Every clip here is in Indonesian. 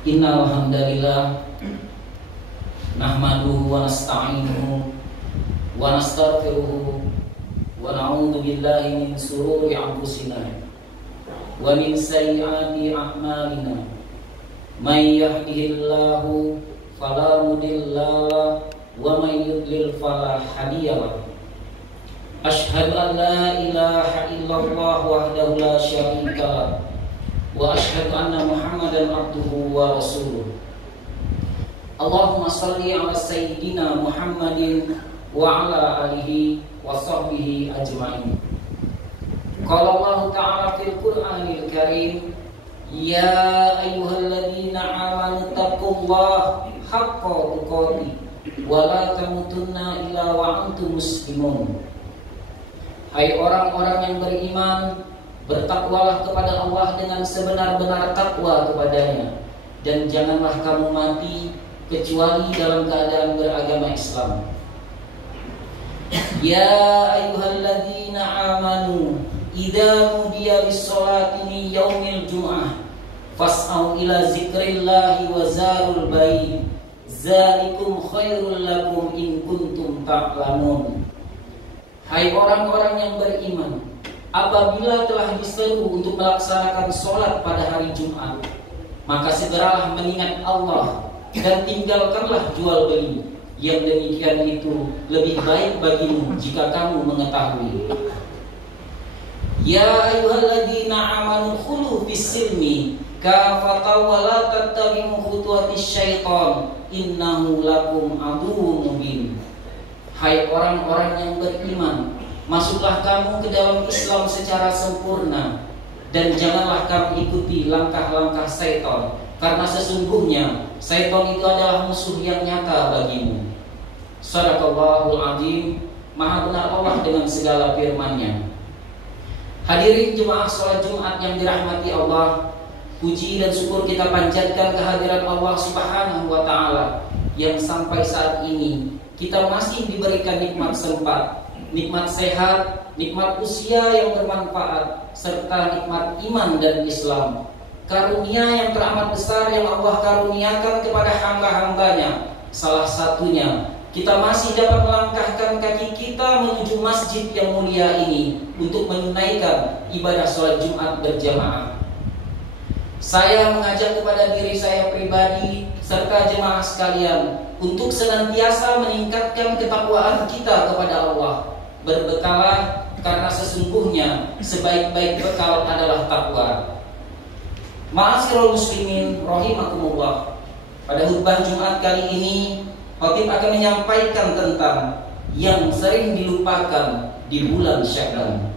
Innal hamdalillah nahmaduhu wa nasta'inuhu wa nastaghfiruhu wa na'udzu billahi min shururi anfusina wa min sayyiati a'malina. May yahdihillahu fala mudilla lahu wa may yudlil fala hadiya lahu. Asyhadu an la ilaha illallah wahdahu la syarika lahu wa asyhadu anna Muhammadan abduhu wa rasuluh. Allahumma salli ala sayyidina Muhammadin wa ala alihi wa sahbihi ajma'in. Qala Allah ta'ala fil Qur'anil Karim, ya ayyuhalladzina amanu taqullaha haqqa tuqatih wa la tamutunna illa wa antum muslimun. Hai orang-orang yang beriman, bertakwalah kepada Allah dengan sebenar-benar takwa kepadanya, dan janganlah kamu mati kecuali dalam keadaan beragama Islam. Ya ayyuhalladzina amanu idza nudiya lis-sholati min yaumil jumu'ah fas'au ila dzikrillahi wa zarul bai' dzalikum khairul lakum in kuntum ta'lamun. Hai orang-orang yang beriman, apabila telah diseru untuk melaksanakan sholat pada hari Jumat, maka segeralah mengingat Allah dan tinggalkanlah jual beli. Yang demikian itu lebih baik bagimu jika kamu mengetahui. Ya ayyuhalladzina amanu khulu fis-silmi kafatan wa la tattabi'u khutuwatis syaitan innahu lakum aduwwun mubin. Hai orang-orang yang beriman, masuklah kamu ke dalam Islam secara sempurna, dan janganlah kamu ikuti langkah-langkah syaitan, karena sesungguhnya syaitan itu adalah musuh yang nyata bagimu. Shadaqallahul azim. Maha benar Allah dengan segala firman-Nya. Hadirin jemaah sholat Jumat yang dirahmati Allah, puji dan syukur kita panjatkan kehadiran Allah Subhanahu wa ta'ala yang sampai saat ini kita masih diberikan nikmat sempat, nikmat sehat, nikmat usia yang bermanfaat, serta nikmat iman dan Islam. Karunia yang teramat besar yang Allah karuniakan kepada hamba-hambanya. Salah satunya, kita masih dapat melangkahkan kaki kita menuju masjid yang mulia ini untuk menunaikan ibadah sholat Jumat berjamaah. Saya mengajak kepada diri saya pribadi serta jemaah sekalian untuk senantiasa meningkatkan ketakwaan kita kepada Allah. Berbekalah, karena sesungguhnya sebaik-baik bekal adalah takwa. Ma'asyiral muslimin rahimakumullah. Pada khutbah Jumat kali ini, khatib akan menyampaikan tentang yang sering dilupakan di bulan Sya'ban.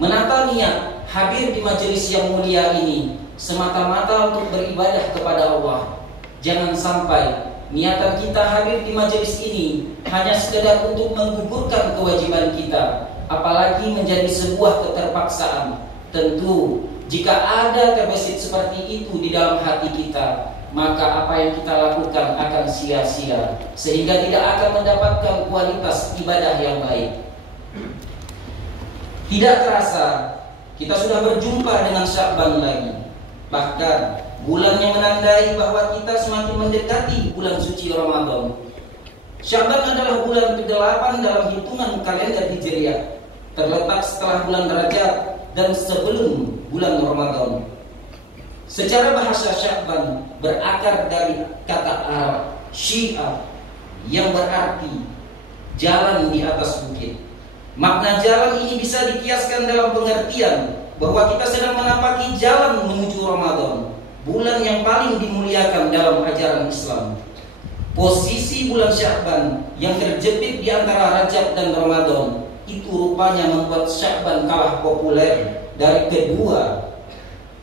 Menata niat hadir di majelis yang mulia ini semata-mata untuk beribadah kepada Allah. Jangan sampai niatan kita hadir di majelis ini hanya sekedar untuk menggugurkan kewajiban kita, apalagi menjadi sebuah keterpaksaan. Tentu, jika ada terbesit seperti itu di dalam hati kita, maka apa yang kita lakukan akan sia-sia, sehingga tidak akan mendapatkan kualitas ibadah yang baik. Tidak terasa, kita sudah berjumpa dengan Sya'ban lagi. Bahkan bulan yang menandai bahwa kita semakin mendekati bulan suci Ramadan. Sya'ban adalah bulan ke-8 dalam hitungan kalender Hijriah, terletak setelah bulan Rajab dan sebelum bulan Ramadan. Secara bahasa, Sya'ban berakar dari kata Arab Syi'ab yang berarti jalan di atas bukit. Makna jalan ini bisa dikiaskan dalam pengertian bahwa kita sedang menapaki jalan menuju Ramadan, bulan yang paling dimuliakan dalam ajaran Islam. Posisi bulan Sya'ban yang terjepit di antara Rajab dan Ramadan itu rupanya membuat Sya'ban kalah populer dari kedua.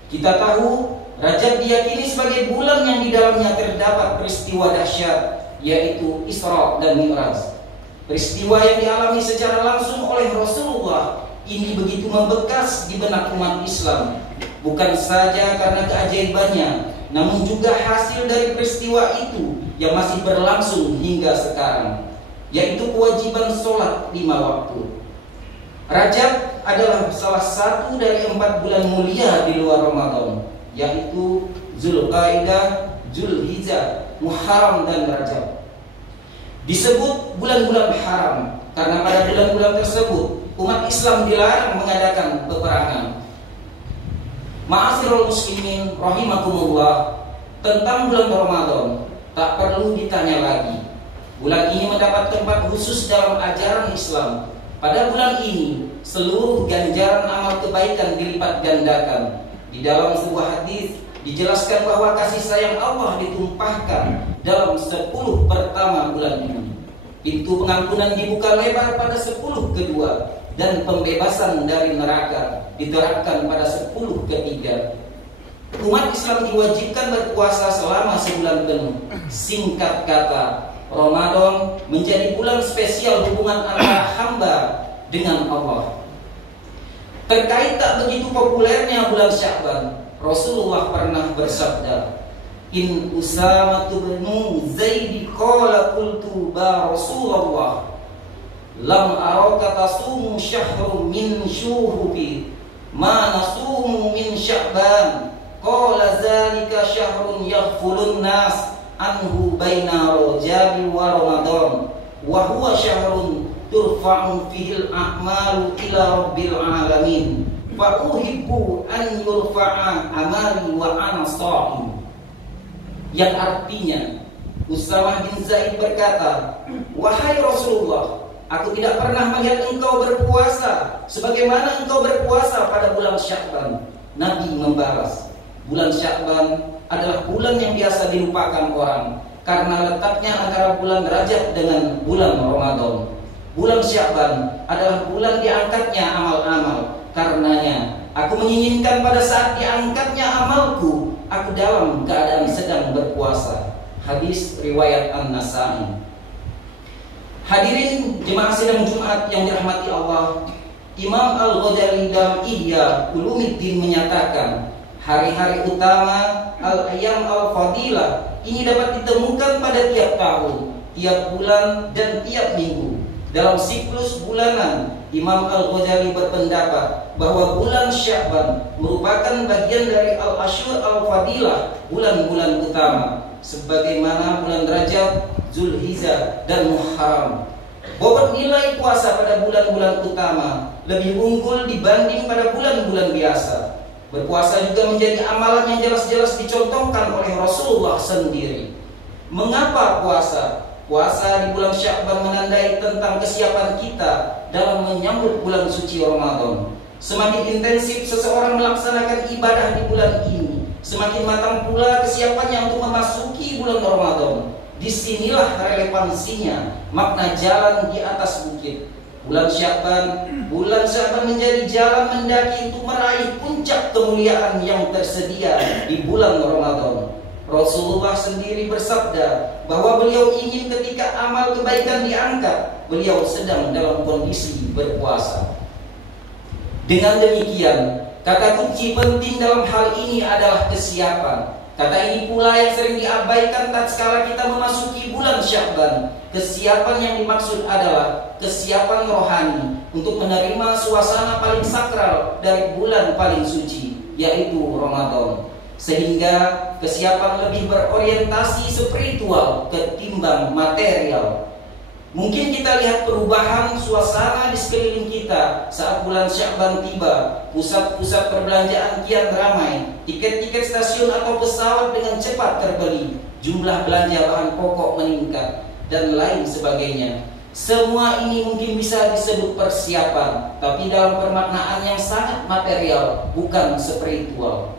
Kita tahu Rajab diyakini sebagai bulan yang di dalamnya terdapat peristiwa dahsyat, yaitu Isra dan Mi'raj. Peristiwa yang dialami secara langsung oleh Rasulullah ini begitu membekas di benak umat Islam, bukan saja karena keajaibannya, namun juga hasil dari peristiwa itu yang masih berlangsung hingga sekarang, yaitu kewajiban sholat 5 waktu. Rajab adalah salah satu dari 4 bulan mulia di luar Ramadan, yaitu Zulqaidah, Zulhijjah, Muharram dan Rajab. Disebut bulan-bulan haram karena pada bulan-bulan tersebut umat Islam dilarang mengadakan peperangan. Ma'asyiral muslimin rahimakumullah, tentang bulan Ramadan tak perlu ditanya lagi. Bulan ini mendapat tempat khusus dalam ajaran Islam. Pada bulan ini seluruh ganjaran amal kebaikan dilipat gandakan. Di dalam sebuah hadis dijelaskan bahwa kasih sayang Allah ditumpahkan dalam 10 pertama bulan ini. Pintu pengampunan dibuka lebar pada 10 kedua, dan pembebasan dari neraka diterapkan pada 10 ketiga. Umat Islam diwajibkan berpuasa selama sebulan penuh. Singkat kata, Ramadan menjadi bulan spesial hubungan antara hamba dengan Allah. Terkait tak begitu populernya bulan Sya'ban, Rasulullah pernah bersabda, "In Usama bin Zaid qala qultu ba Rasulullah, lam araka tasumu syahrun min syuhubi ma nasumu min Sya'ban." Qala zalika syahrun yaghfulun nas anhu baina Rajab wa Ramadan wa huwa syahrun turfa'u fihi al-a'malu ila rabbil alamin fa uhibbu an yurfa'a amali wa ana sha'im. Yang artinya, Usamah bin Zaid berkata, "Wahai Rasulullah, aku tidak pernah melihat engkau berpuasa sebagaimana engkau berpuasa pada bulan Sya'ban." Nabi membalas, bulan Sya'ban adalah bulan yang biasa dilupakan orang karena letaknya antara bulan Rajab dengan bulan Ramadan. Bulan Sya'ban adalah bulan diangkatnya amal-amal. Karenanya aku menginginkan pada saat diangkatnya amalku, aku dalam keadaan sedang berpuasa. Hadis riwayat An-Nasa'i. Hadirin jemaah sidang Jumat yang dirahmati Allah, Imam Al-Ghazali dalam Ihya Ulumuddin menyatakan, hari-hari utama al-ayyam al-fadilah ini dapat ditemukan pada tiap tahun, tiap bulan dan tiap minggu. Dalam siklus bulanan, Imam Al-Ghazali berpendapat bahwa bulan Sya'ban merupakan bagian dari al-ashur al-fadilah, bulan-bulan utama, sebagaimana bulan Rajab, Zulhijjah dan Muharram. Bobot nilai puasa pada bulan-bulan utama lebih unggul dibanding pada bulan-bulan biasa. Berpuasa juga menjadi amalan yang jelas-jelas dicontohkan oleh Rasulullah sendiri. Mengapa puasa? Puasa di bulan Sya'ban menandai tentang kesiapan kita dalam menyambut bulan suci Ramadan. Semakin intensif seseorang melaksanakan ibadah di bulan ini, semakin matang pula kesiapannya untuk memasuki bulan Ramadan. Disinilah relevansinya makna jalan di atas bukit. Bulan Sya'ban menjadi jalan mendaki untuk meraih puncak kemuliaan yang tersedia di bulan Ramadan. Rasulullah sendiri bersabda bahwa beliau ingin ketika amal kebaikan diangkat, beliau sedang dalam kondisi berpuasa. Dengan demikian, kata kunci penting dalam hal ini adalah kesiapan. Kata ini pula yang sering diabaikan tatkala kita memasuki bulan Sya'ban. Kesiapan yang dimaksud adalah kesiapan rohani untuk menerima suasana paling sakral dari bulan paling suci, yaitu Ramadan. Sehingga kesiapan lebih berorientasi spiritual ketimbang material. Mungkin kita lihat perubahan suasana di sekeliling kita saat bulan Sya'ban tiba. Pusat-pusat perbelanjaan kian ramai, tiket-tiket stasiun atau pesawat dengan cepat terbeli, jumlah belanja bahan pokok meningkat, dan lain sebagainya. Semua ini mungkin bisa disebut persiapan, tapi dalam permaknaan yang sangat material, bukan spiritual.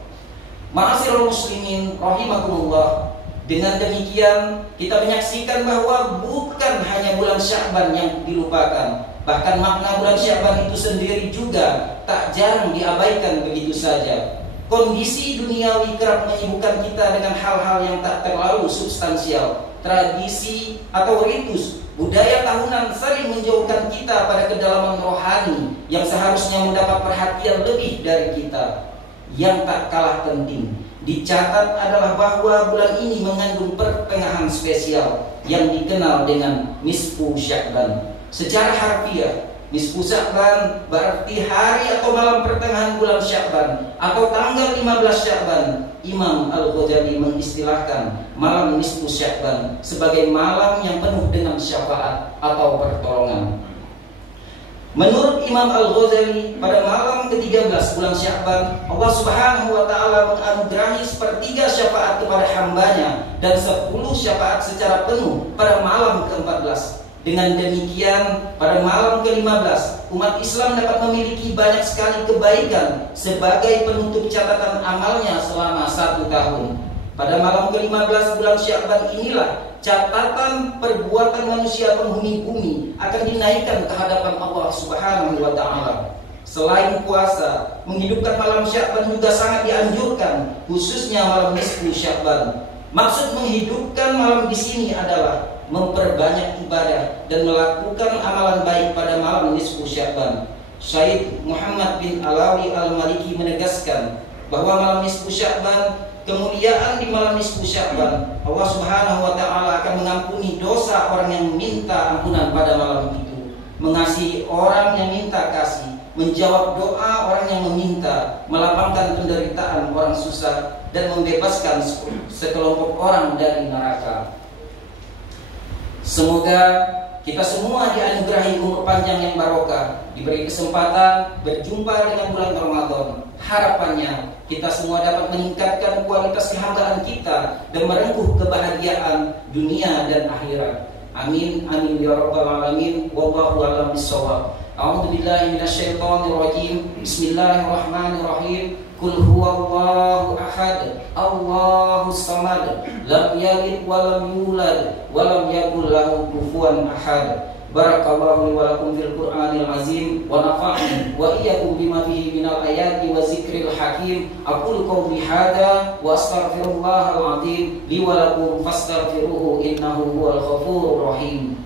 Ma'asyiral muslimin rahimakumullah, dengan demikian kita menyaksikan bahwa bukan hanya bulan Sya'ban yang dilupakan, bahkan makna bulan Sya'ban itu sendiri juga tak jarang diabaikan begitu saja. Kondisi duniawi kerap menyibukkan kita dengan hal-hal yang tak terlalu substansial. Tradisi atau ritus budaya tahunan sering menjauhkan kita pada kedalaman rohani yang seharusnya mendapat perhatian lebih dari kita. Yang tak kalah penting dicatat adalah bahwa bulan ini mengandung pertengahan spesial yang dikenal dengan nisfu Sya'ban. Secara harfiah, Nisfu Sya'ban berarti hari atau malam pertengahan bulan Sya'ban atau tanggal 15 Sya'ban. Imam Al-Ghazali mengistilahkan malam nisfu Sya'ban sebagai malam yang penuh dengan syafaat atau pertolongan. Menurut Imam Al-Ghazali, pada malam ke-13 bulan Sya'ban, Allah Subhanahu wa Ta'ala menganugerahi sepertiga syafaat kepada hambanya dan 10 syafaat secara penuh pada malam ke-14. Dengan demikian, pada malam ke-15, umat Islam dapat memiliki banyak sekali kebaikan sebagai penutup catatan amalnya selama 1 tahun. Pada malam ke-15 bulan Sya'ban inilah catatan perbuatan manusia penghuni bumi akan dinaikkan ke hadapan Allah Subhanahu wa Ta'ala. Selain puasa, menghidupkan malam Sya'ban juga sangat dianjurkan, khususnya malam nisfu Sya'ban. Maksud menghidupkan malam di sini adalah memperbanyak ibadah dan melakukan amalan baik pada malam nisfu Sya'ban. Syekh Muhammad bin Alawi Al-Maliki menegaskan bahwa malam nisfu Sya'ban, kemuliaan di malam nisfu Sya'ban, Allah Subhanahu wa Ta'ala akan mengampuni dosa orang yang minta ampunan pada malam itu, mengasihi orang yang minta kasih, menjawab doa orang yang meminta, melapangkan penderitaan orang susah, dan membebaskan sekelompok orang dari neraka. Semoga kita semua dianugerahi umur panjang yang barokah, diberi kesempatan berjumpa dengan bulan Ramadan. Harapannya kita semua dapat meningkatkan kualitas kehambaan kita dan merengkuh kebahagiaan dunia dan akhirat. Amin amin ya rabbal alamin. Wallahu a'lam bishawab. A'udzu billahi minasyaitonir rajim. Bismillahirrahmanirrahim. Qul huwallahu ahad, Allahus samad, lam yalid wa lam yulad wa lam yakul lahu kufuwan ahad. Barakallahu li wa lakum fil Qur'anil azim wa nafa'ani wa iyyakum bima fihi minal ayati wa zikril hakim. Aqulu qawli hadza wa astaghfirullahal azim li wa lakum fastaghfiruhu innahu huwal ghafurur rahim.